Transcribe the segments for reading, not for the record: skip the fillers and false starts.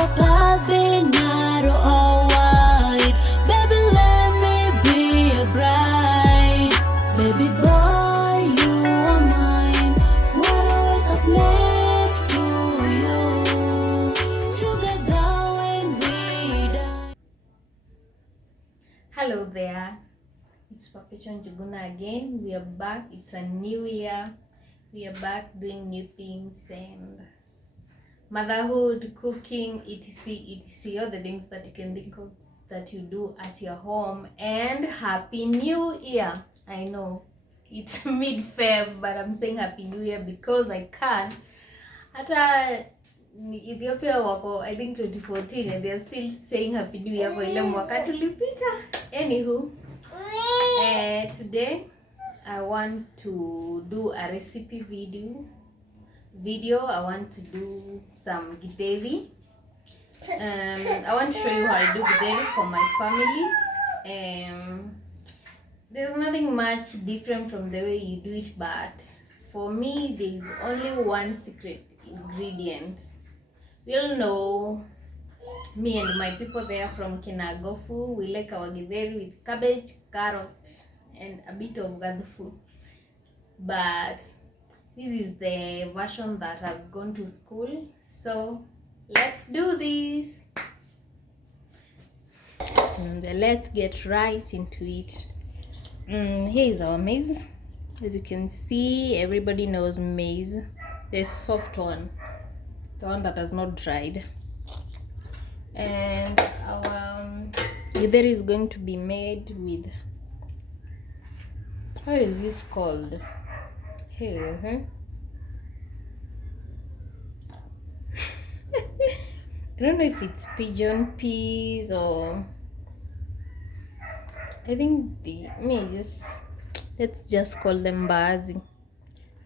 our path be narrow or wide. Baby, let me be your bride. Baby boy, you are mine. Wanna wake up next to you, together when we die. Hello there, it's Papichon Juguna again. We are back. It's a new year. We are back doing new things and motherhood, cooking, etc. All the things that you can think of that you do at your home. And Happy New Year. I know it's mid-Feb, but I'm saying Happy New Year because I can. Hata Ethiopia wako, I think 2014, and they're still saying Happy New Year kwa ile mwaka tulipita. Anywho, today I want to do a recipe video. I want to do some Githeri. I want to show you how I do Githeri for my family. There's nothing much different from the way you do it, but for me there's only one secret ingredient. We all know, me and my people there from Kinagofu, we like our Githeri with cabbage, carrot, and a bit of gadhufu. But this is the version that has gone to school, so let's do this. And let's get right into it. Here is our maize. As you can see, everybody knows maize, the soft one, the one that has not dried. And our Githeri is going to be made with, how is this called? Here, I don't know if it's pigeon peas or I think let's just call them mbaazi.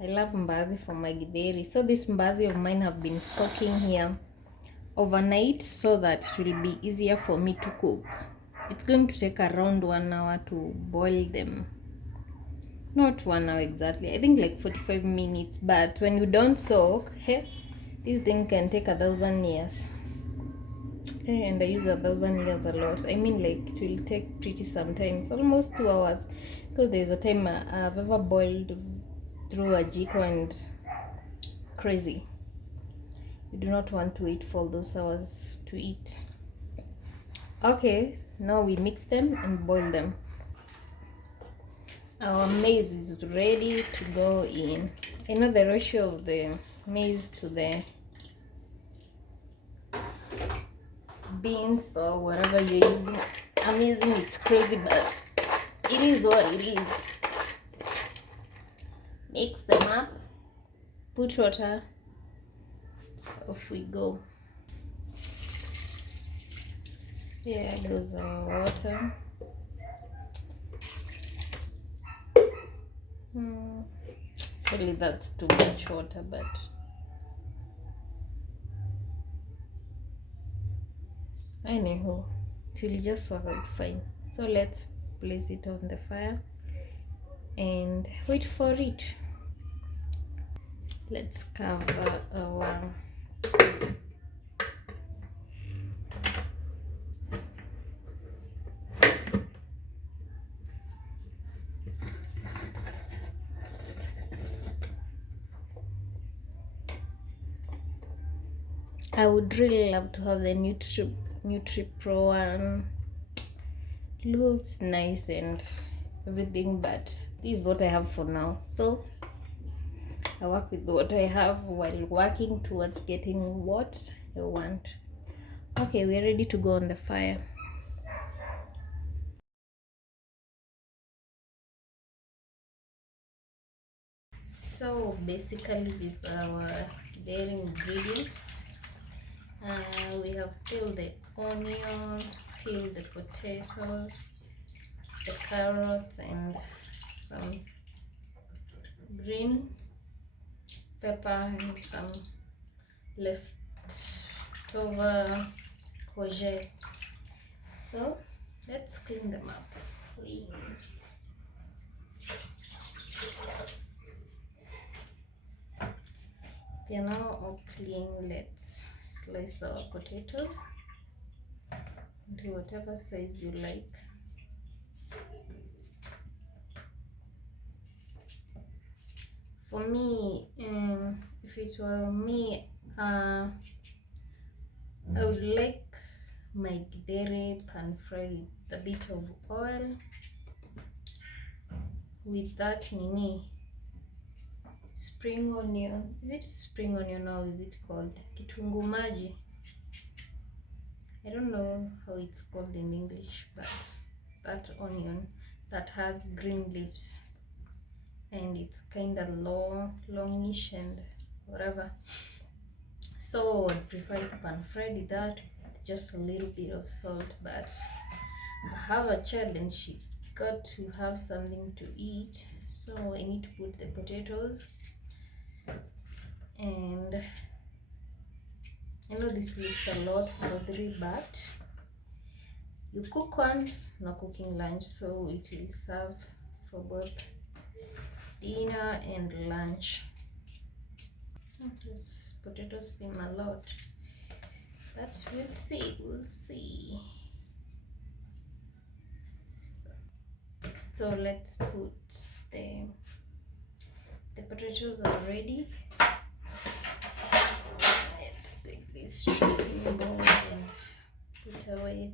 I love mbaazi for my Githeri. So this mbaazi of mine have been soaking here overnight so that it will be easier for me to cook. It's going to take around 1 hour to boil them. Not 1 hour exactly, I think like 45 minutes, but when you don't soak, this thing can take 1,000 years. And I use 1,000 years a lot. I mean, like, it will take pretty sometimes, almost 2 hours, because there's a time I've ever boiled through a jiko and crazy. You do not want to wait for those hours to eat. Okay, now we mix them and boil them. Our maize is ready to go in. I know the ratio of the maize to the beans or whatever you're using. I'm using it's crazy, but it is what it is. Mix them up, put water, off we go. Here goes our water. Really, that's too much water, but anyhow, it will just work out fine. So let's place it on the fire and wait for it. Let's cover our I would really love to have the Nutri Pro one. Looks nice and everything, but this is what I have for now. So I work with what I have while working towards getting what I want. Okay, we're ready to go on the fire. So basically, these are our dairy ingredients. We have peeled the onion, peeled the potatoes, the carrots, and some green pepper and some leftover courgette. So let's clean them up. They're now all clean. Let's slice our potatoes into whatever size you like. For me, if it were me, I would like my githeri pan-fried with a bit of oil, with that spring onion. Is it spring onion or is it called kitunguu maji? I don't know how it's called in English, but that onion that has green leaves and it's kind of longish and whatever. So I'd prefer to pan-fried with that, with just a little bit of salt. But I have a challenge. She got to have something to eat, so I need to put the potatoes. And I know this looks a lot for 3, but you cook once, not cooking lunch, so it will serve for both dinner and lunch. This potatoes seem a lot, but we'll see. So let's put the potatoes are ready. Let's take this chopping board and put away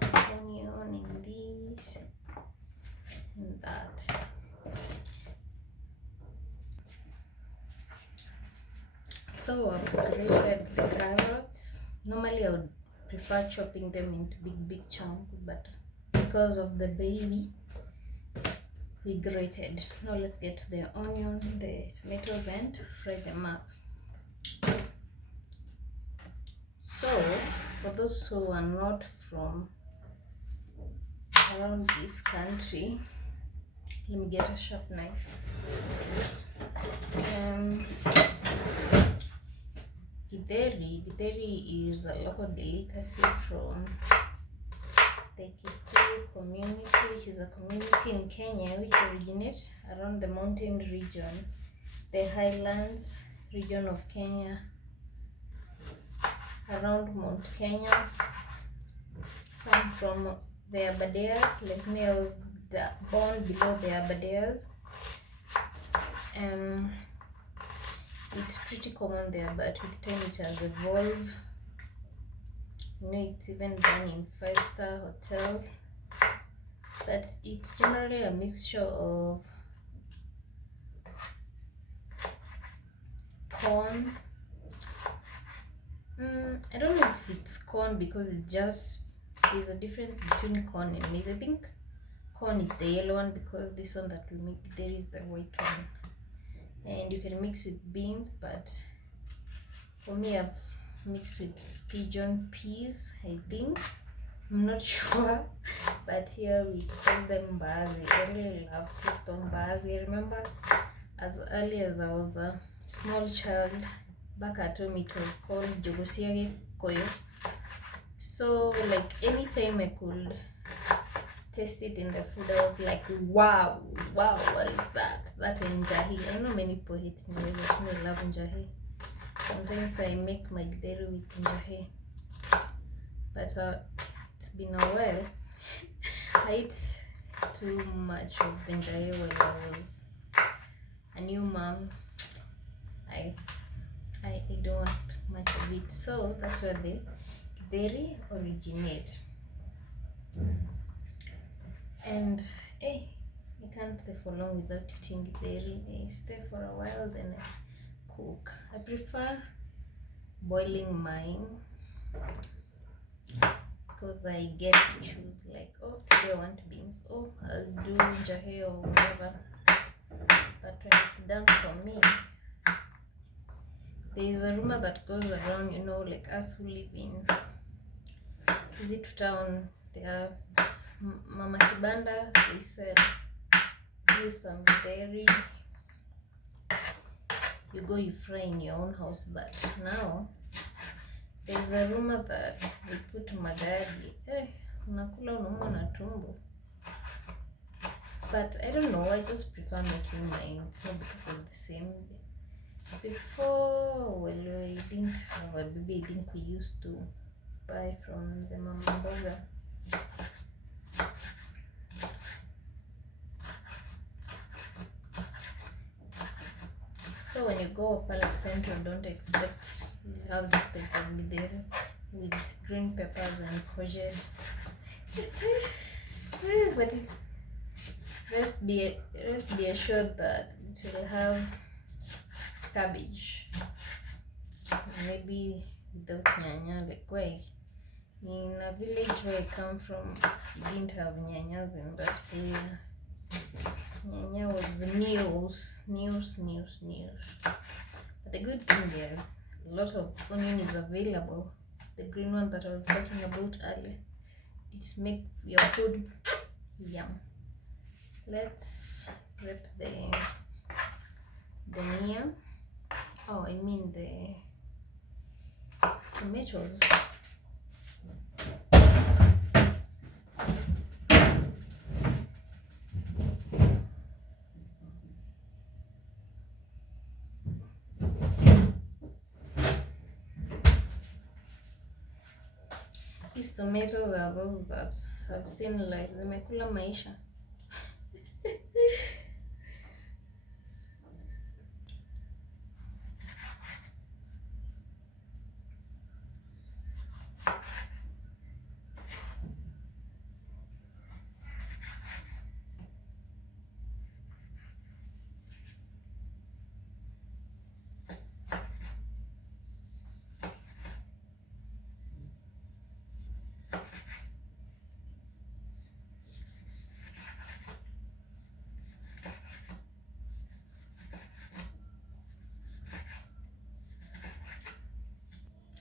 the onion in this and that. So I've grated the carrots. Normally I would prefer chopping them into big chunks, but because of the baby, we grated. Now let's get to the onion, the tomatoes, and fry them up. So for those who are not from around this country, let me get a sharp knife. Githeri is a local delicacy from the Kikuyu community, which is a community in Kenya which originates around the mountain region, the highlands region of Kenya, around Mount Kenya. Some from the Aberdares, like me, I was born below the Aberdares. It's pretty common there, but with time it has evolved. You know, it's even done in 5-star hotels, but it's generally a mixture of corn. I don't know if it's corn because there's a difference between corn and maize. I think corn is the yellow one because this one that we make there is the white one. And you can mix with beans, but for me I've mixed with pigeon peas, I think. I'm not sure, but here we call them mbaazi. I really love taste of mbaazi. I remember as early as I was a small child, back at home it was called jogosiage koyo. So like anytime I could taste it in the food, I was like, wow, what is that? That and njahi. I know many people hate njahi, but I love njahi. Sometimes I make my githeri with njahi, but it's been a while. I ate too much of the njahi while I was a new mom. I don't want much of it, so that's where the githeri originate. And I can't stay for long without eating githeri. I stay for a while, then I cook. I prefer boiling mine because I get to choose, like, oh, today I want beans, oh, I'll do njahi or whatever. But when it's done for me, there is a rumor that goes around, you know, like us who live in town, there are Mama Kibanda, they said use some githeri, you go, you fry in your own house. But now there's a rumor that they put magadi, unakula unaumwa na tumbo. But I don't know, I just prefer making mine. It's not because of the same Before, well, we didn't have a baby. I think we used to buy from the mama mboga. So when you go Pala Central, don't expect you have this type of githeri with green peppers and courgette. But it's rest be assured that it will have cabbage, maybe without nyanya. Like why in a village where I come from, we didn't have nyanyas in that area. Nyanya was news. But the good thing is a lot of onion is available. The green one that I was talking about earlier. It's make your food yum. Let's prep the dhania. Oh, I mean the tomatoes. These tomatoes are those that have seen life. Zimekula maisha.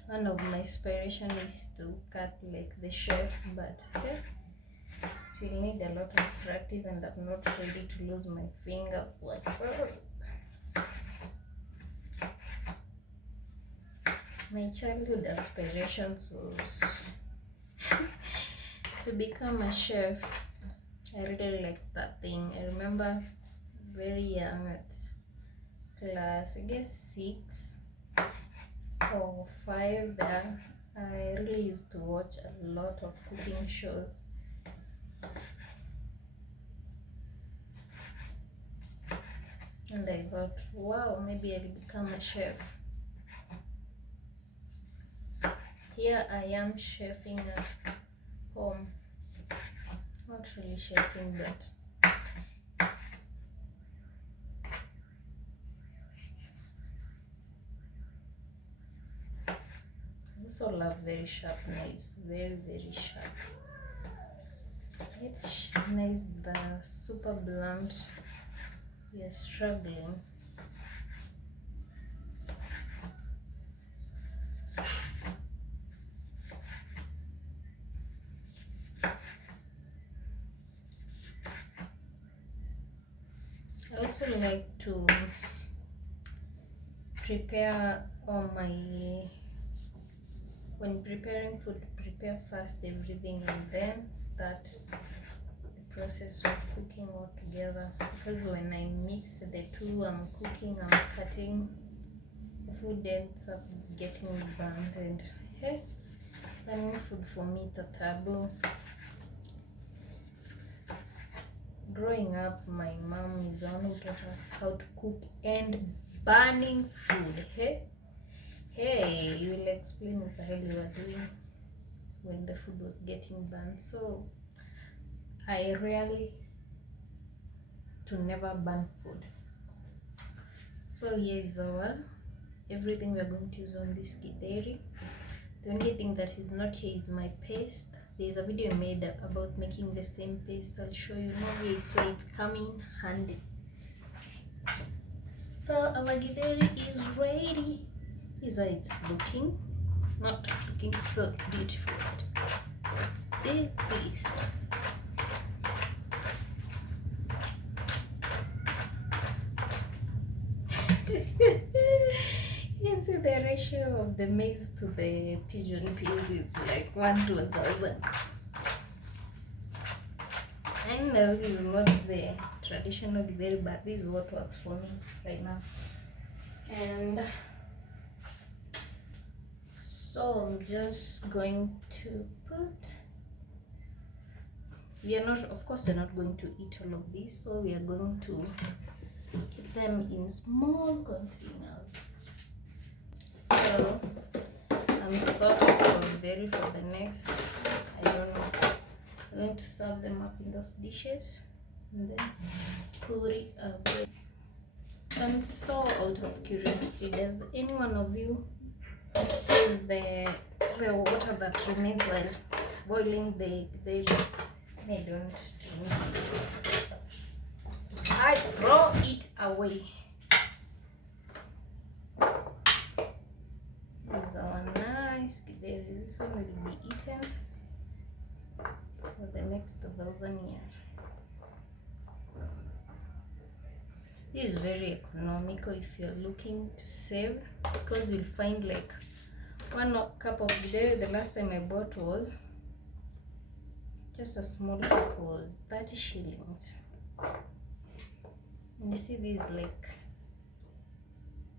One of my inspiration is to cut like the chefs, but it will need a lot of practice, and I'm not ready to lose my fingers like my childhood aspirations was to become a chef. I really liked that thing. I remember very young at class, I guess 6 or 5 there, I really used to watch a lot of cooking shows. And I thought, wow, maybe I'll become a chef. Here I am chefing at home. Not really chefing, but I also love very sharp knives, very sharp. Each knives that are super blunt, we are struggling. I also like to prepare all my, when preparing food, prepare first everything and then start the process of cooking all together. Because when I mix the two, I'm cooking, I'm cutting, the food ends up getting burnt, and hey, planning food for me is a taboo. Growing up, my mom is the one who taught us how to cook, and burning food. Hey, you will explain what the hell you were doing when the food was getting burned. So I rarely to never burn food. So here is our everything we are going to use on this githeri. The only thing that is not here is my paste. There's a video I made about making the same paste. I'll show you now. Here it's where it's coming handy. So our githeri is ready. This is how it's looking. Not looking so beautiful. It's the paste. You can see the ratio of the maize to the pigeon peas is like 1 to 1,000. I know this is not the traditional githeri, but this is what works for me right now. And so I'm just going to put, we are not, of course we're not going to eat all of this, so we are going to keep them in small containers. So I'm sorting for Githeri for the next, I don't know, I'm going to serve them up in those dishes and then put it away. And so, out of curiosity, does any one of you use the water that remains while boiling the Githeri? I don't drink it. I throw it away. It's our nice Githeri. This one will be eaten for the next 1,000 years. This is very economical if you're looking to save, because you'll find like 1 cup of Githeri, the last time I bought was just a small cup, was 30 shillings. And you see these, like,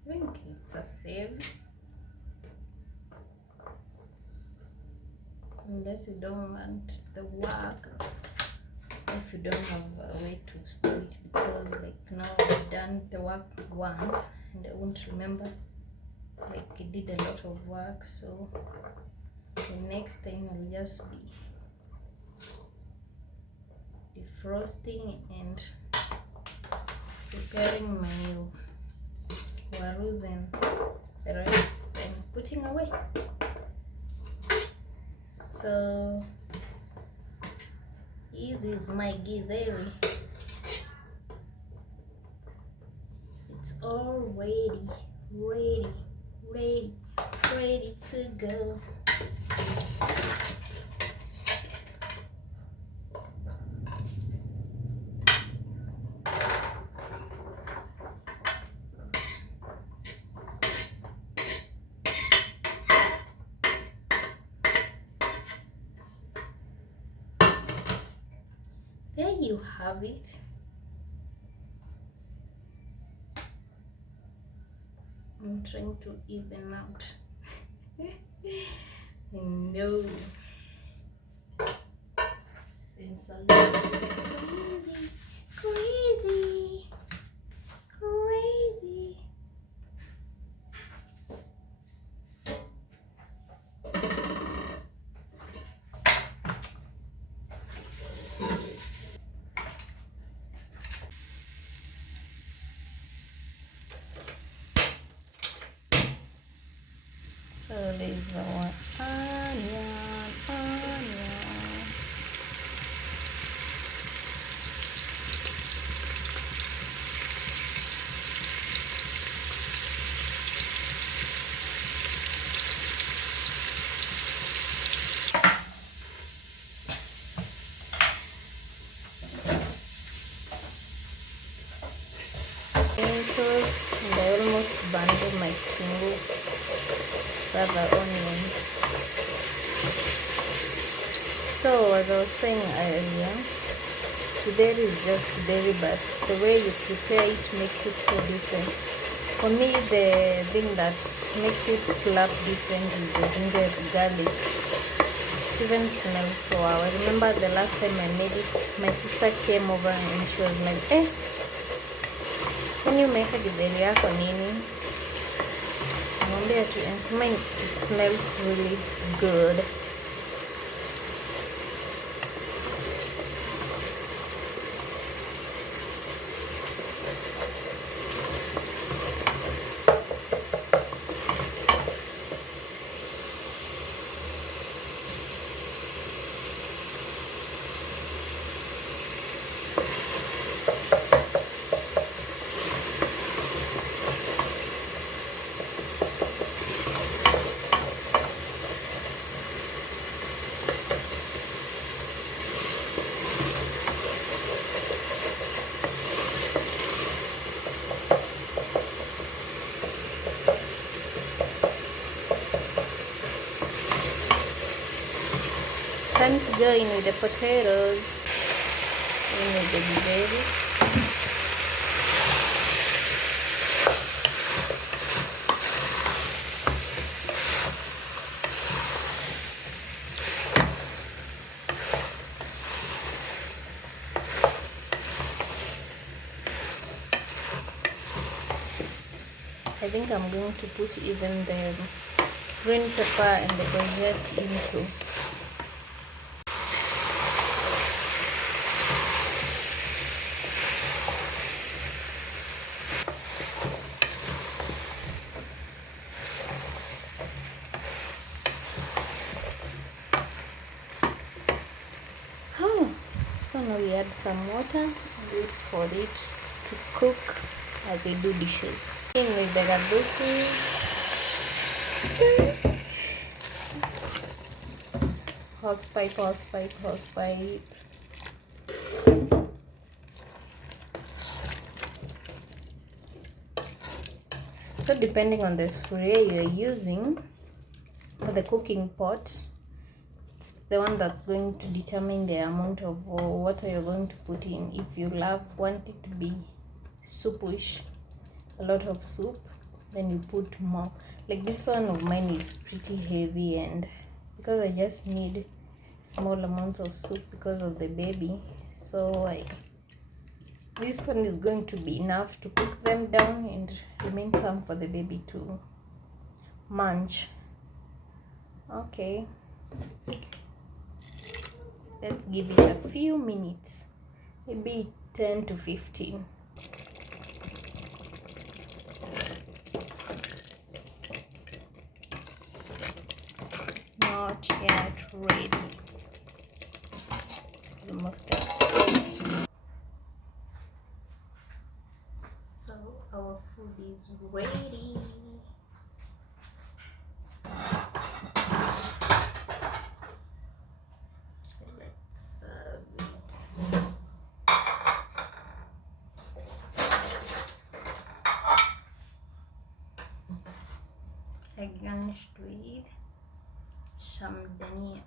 I think it's a save. Unless you don't want the work, if you don't have a way to store it, because like now I've done the work once and I won't remember, like I did a lot of work, so the next time I'll just be defrosting and preparing my warus and the rest and putting away. So this is my Githeri. It's all ready to go. There you have it. I'm trying to even out. No. Seems a little crazy. So there's our onion. Tomatoes, and I almost bundle my single rather onions. So as I was saying earlier, Githeri is just Githeri, but the way you prepare it makes it so different. For me, the thing that makes it slap different is the ginger garlic. It even smells so wow. I remember the last time I made it, my sister came over and she was like, "Eh, can you make a Githeri yako nini?" Mwambia tu, and it smells really good. Time to go in with the potatoes, in with the Githeri. I think I'm going to put even the green pepper and the courgette into. So now we add some water and wait for it to cook as we do dishes. In with the kabuki. Hosepipe, hosepipe, hosepipe. So depending on the sufuria you're using for the cooking pot, it's the one that's going to determine the amount of water you're going to put in. If you want it to be soupish, a lot of soup, then you put more. Like this one of mine is pretty heavy, and because I just need small amounts of soup because of the baby, so this one is going to be enough to cook them down and remain some for the baby to munch. Okay, let's give it a few minutes, maybe 10 to 15. Not yet ready. Almost done. So our food is ready. Let's serve it. I garnished with some dania,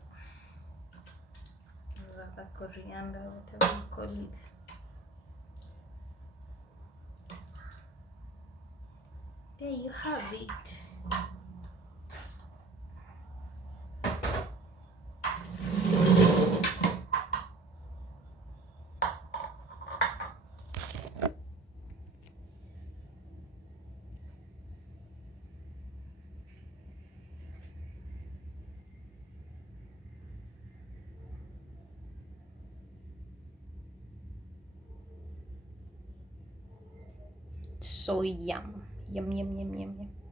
rather coriander, whatever you call it. There you have it. So yum, yum, yum, yum, yum, yum.